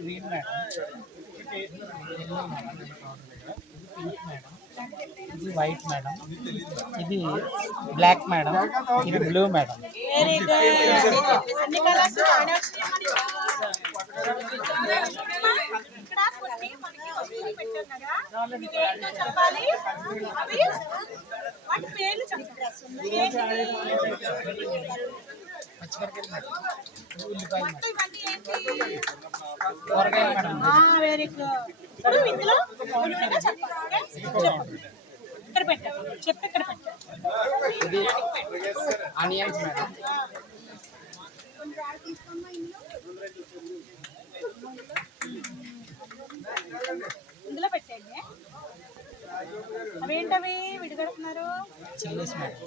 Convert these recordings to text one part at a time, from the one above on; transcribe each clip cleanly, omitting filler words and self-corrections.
Green madam, ఇది white madam, ఇది black madam, ఇది బ్లూ మేడం. Very good. అన్ని కలర్స్ బాగానే ఇక్కడ కొన్ని మనకి వస్తువులు పెట్టాం కదా, ఏంటో చెప్పాలి. అవి వాటి పేర్లు చెప్పండి. కూరగాయలు మేడం. Very good. ఇప్పుడు ఇందులో చెప్పండి. ఇక్కడ పెట్టాం, చెప్పి ఇక్కడ పెట్టాం. ఇది ఆనియన్స్ మేడం. ఇందులో పెట్టండి. అవేంటవి విడిగడుతున్నారు? Chillies madam.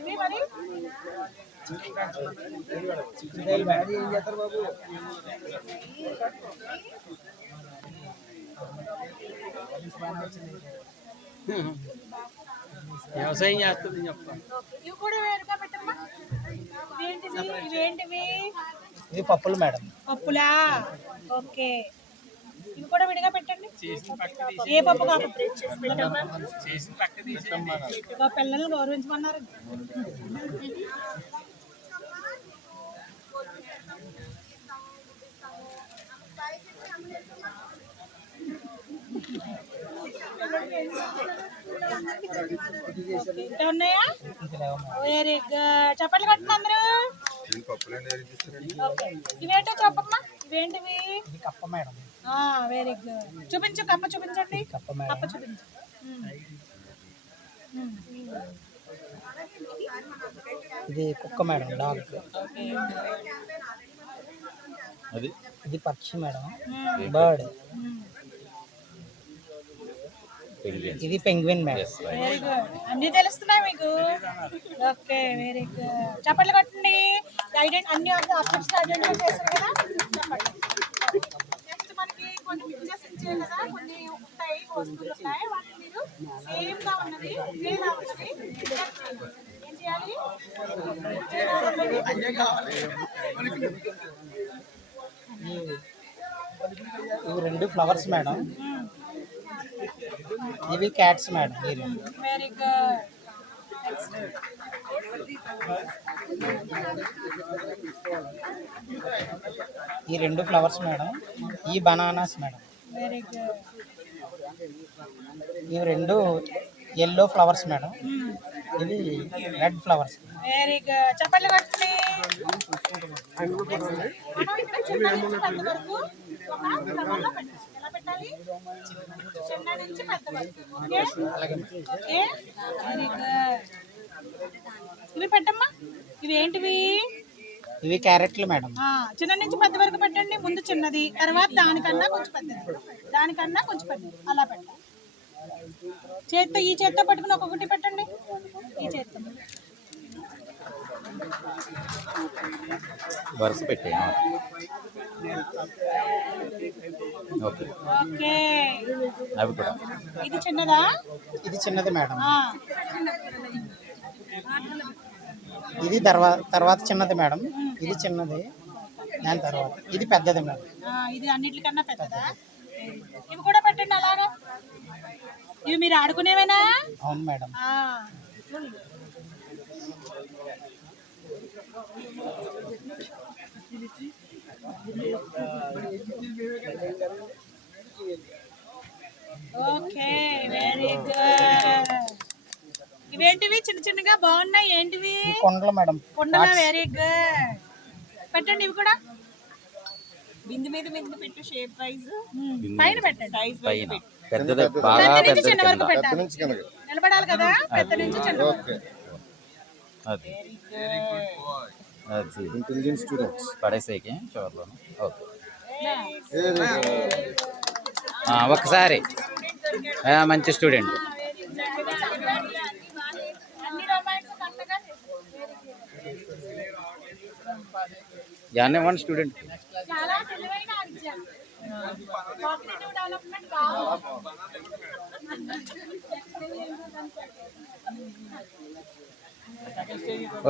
ఇవి మరి ఏం చేస్తారు బాబు? వ్యవసాయం చేస్తుంది చెప్తాను. ఇవి కూడా వేరుగా పెట్టమ్మా. ఇవేంటివి? ఇవి పప్పులు మేడం. పప్పులా? ఓకే. ఇవి కూడా విడిగా పెట్టండి. ఏ పప్పు కాదు, పిల్లల్ని గౌరవించమన్నారు. ఇంకా ఉన్నాయా? Very good. చప్పట్లు కొట్టండి అందరూ. ఇవేంటో చెప్పమ్మా. ఇవేంటివి? కప్ప మేడం. Very good. చూపించు, కప్ప చూపించండి. కప్ప చూపించు. ఇది కుక్క మేడం, డాగ్. ఇది పక్షి మేడం, బర్డ్. ఇది పెంగ్విన్ మేడం. Very good. అన్ని తెలుస్తున్నాయి మీకు. Okay, very good. చప్పట్లు కొట్టండి. అన్ని ఆబ్జెక్ట్స్ ఐడెంటిఫై చేశారు కదా. నెక్స్ట్ మనకి కొన్ని పిక్చర్స్ ఇచ్చారు కదా, కొన్ని ఉంటాయి, వస్తువులు ఉంటాయి. వాటిని మీరు సేమ్ గా ఉన్నది, ఒకేలా ఉన్నది ఏం చేయాలి? ఇవి రెండు ఫ్లవర్స్ మేడం. ఇవి క్యాట్స్ మేడం. Very good. ఈ రెండు ఫ్లవర్స్ మేడం. ఈ బనానాస్ మేడం. Very good. ఇవి రెండు ఎల్లో ఫ్లవర్స్ మేడం. ఇవి రెడ్ ఫ్లవర్స్. Very good. చప్పట్లు కొట్టండి. చిన్న నుంచి పెద్ద వరకు ఒక క్రమంలో పెట్టాలి. ఎలా పెట్టాలి? చిన్న నుంచి పెద్ద వరకు. Okay, okay, very good. ఇవి పెట్టమ్మా. ఇవి ఏంటివి? ఇవి క్యారెట్లు మేడం. చిన్న నుంచి పెద్ద వరకు పెట్టండి. ముందు చిన్నది, తర్వాత దానికన్నా కొంచెం పెద్దది, దానికన్నా కొంచెం పెద్దది, అలా పెట్టాలి. చేత్తో, ఈ చేత్తో పట్టుకుని ఒక్కొక్కటి పెట్టండి. ఈ చేత్తో వరుస పెట్టి. ఓకే, అవి కూడా. ఇది చిన్నదా? ఇది చిన్నది మేడం. ఇది తర్వాత చిన్నది మేడం. ఇది చిన్నది, దాని తర్వాత ఇది పెద్దది మేడం. ఇది అన్నిటికన్నా పెద్దదా? ఇవి కూడా పెట్టండి అలాగా. ఇవి మీరు ఆడుకునేవేనా? అవును మేడం. Okay, very good. ఇవేంటివి? చిన్న చిన్నగా బాగున్నాయి. ఏంటివి? కొండలు మేడం. కొండలా? Very good. పెట్టండి ఇవి కూడా. బిందు మీద పెట్టు. షేప్ వైజ్ పైన పెట్టండి. సైజ్ వైజ్ పెట్టు. పెద్దది, బాగా పెద్ద చిన్న వరకు పెట్టాలి. నిలబడాలి కదా, పెద్ద నుంచి చిన్న వరకు. అది ఇంటెలిజెంట్ స్టూడెంట్స్ పడేసేకి చివర్లోను. ఓకే, ఒకసారి మంచి స్టూడెంట్. అన్ని రొమాన్స్ కరెక్ట్గా జాన్ స్టూడెంట్. చాలా తెలివైన ఆర్జ. కాగ్నిటివ్ డెవలప్మెంట్ కావాలి.